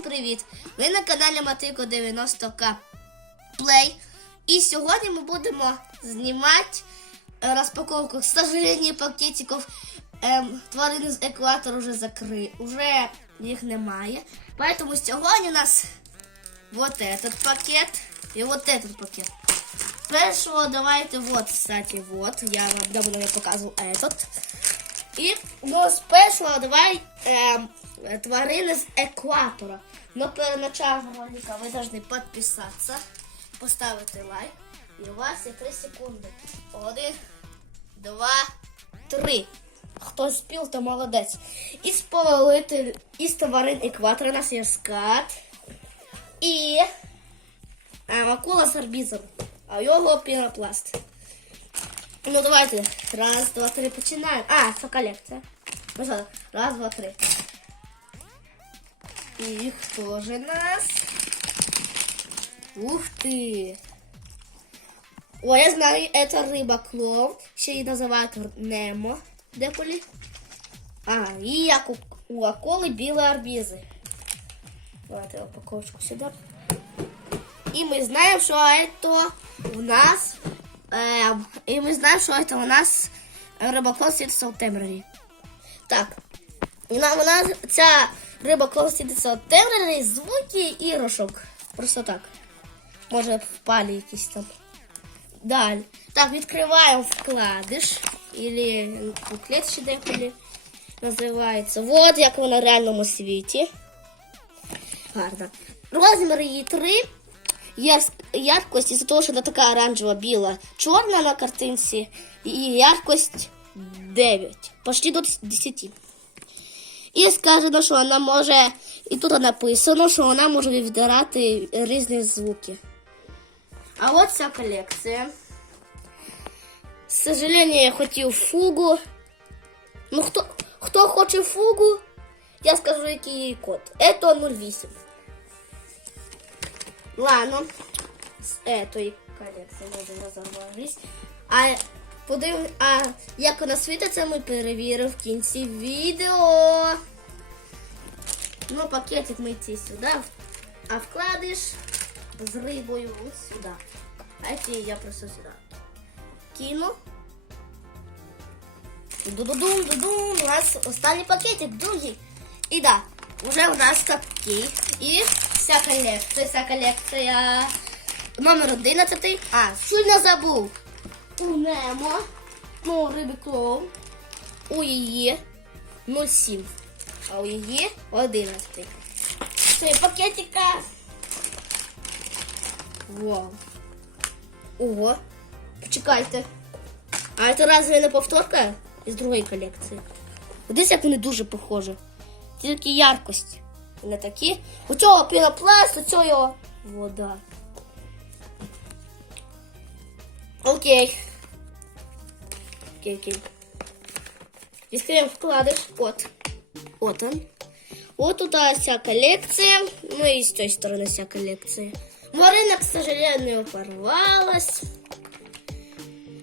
Всім привіт! Ви на каналі Матико 90К Play. І сьогодні ми будемо знімати е, розпаковку, к сожалению, пакетиків ем, тварини з екватору вже закри... Уже їх немає. Поэтому сьогодні у нас вот этот пакет і вот этот пакет. Першого давайте вот, кстати, вот. Я вам давно не показував этот. І ну, з першого давай ем, тварини з екватора. Но перед началом ролика ви повинні підписатися, поставити лайк. І у вас є 3 секунди. Один, два, три. Хто спів, то молодець. Із повалитель, із тварин екватора у нас є скат. І ем, акула з арбізом. А його пінопласт. Ну давайте. Раз, два, три, починаємо. А, це колекція. Ну що, раз, два, три. І хто же нас? Ух ты! О, я знаю, это рыба-клоун. Ще її називають Немо. Деколі. А, і як у, у акули білі арбізи. Давайте упаковочку сюди. И мы знаем, что это у нас... эм, и мы знаем, что это у нас рибаклон світиться у темряві. Так. І нам у нас ця рибаклон світиться у темряві, звуки іграшок. Просто так. Може впали якісь там. Далі. Так, відкриваємо вкладиш. Или буклет ще деколи називається. Вот як вона в реальному світі. Гарно. Розмір її 3. Яркость із-за того, що вона така оранжева, біла, чорна на картинці, і яркость 9, почти до 10. І сказано, що вона може, і тут написано, що вона може відбирати різні звуки. А от ця колекція. К сожалению, я хотів фугу. Ну, хто, хто хоче фугу, я скажу, який її код. Это 08. Ладно, з етої колекції може розорвались. А подив... а як вона світиться, ми перевіримо в кінці відео. Ну, пакетик ми ці сюди, а вкладиш з рибою ось сюди. А ці я просто сюди кину. Ду-ду-дум, ду-дум. У нас останній пакетик, другий. І да, вже у нас такий. І вся колекція, вся колекція номер 11. А, сильно забув. У Немо, ну, риби клоун. У її 07. А у її 11. Три пакетика. Вау. Ого. Почекайте. А це разве не повторка із другої колекції? Десь як вони дуже похожі. Тільки яркость. Не такі. У цього пінопласт, у цього вода. Окей. Окей, окей. Відкриємо вкладиш. От. От он. Вот тут вся коллекция. Ну и с той стороны вся коллекция. Марина, к сожалению, порвалась.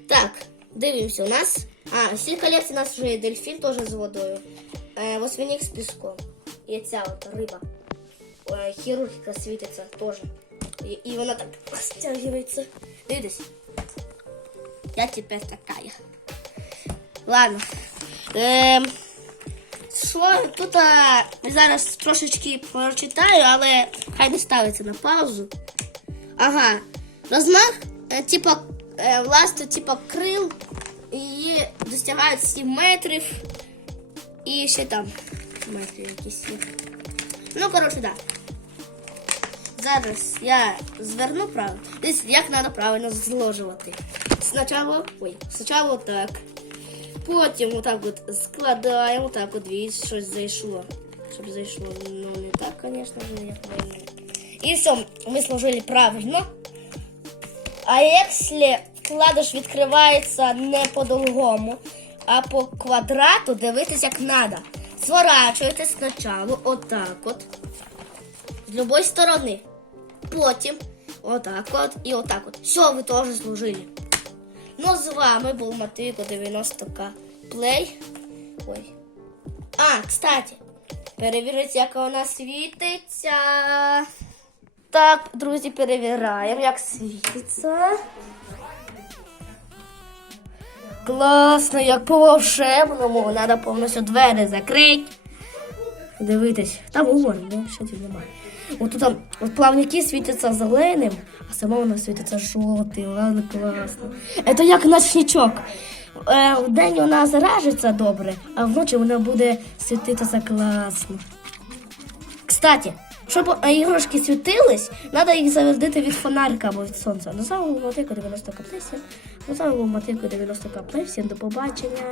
Так, дивимося у нас. А, всі колекції у нас вже є дельфін теж з водою. Е, восьминик з піском. І ця от риба. Е, хірургіка світиться теж. І, і вона так стягується. Дивись. Я тепер така. Ладно. Ем, що тут а, зараз трошечки прочитаю, але хай не ставиться на паузу. Ага. Розмах, е, типа, е, власне, типа крил, і достигають 7 метрів. І ще там метри якісь є. Ну, коротше, так. Зараз я зверну правильно. Десь як треба правильно зложувати. Спочатку, ой, спочатку так. Потім отак от складаємо, отак от дивіться, щось зайшло. Щоб зайшло, ну не так, звісно як правильно. І все, ми сложили правильно. А якщо вкладиш відкривається не по-довгому, а по квадрату, дивитись як треба. Сворачуєте спочатку отак от. З любої сторони. Потім отак от і отак от. Все, ви теж служили. Ну, з вами був Матико 90К Плей. Ой. А, кстати, Перевірить, як вона світиться. Так, друзі, перевіряємо, як світиться. Класно, як по волшебному. Треба повністю двері закрити. Дивитись. Там говоримо, ну, що тут немає. От там от плавники світяться зеленим, а сама вона світиться жовтим. Ладно, класно. Це як ночничок. Е, в день вона заражиться добре, а вночі вона буде світитися класно. Кстати, щоб е, іграшки світились, треба їх зарядити від фонарика або від сонця. На самому мотику 90 каплей всім. На самому мотику 90 каплей всім до побачення.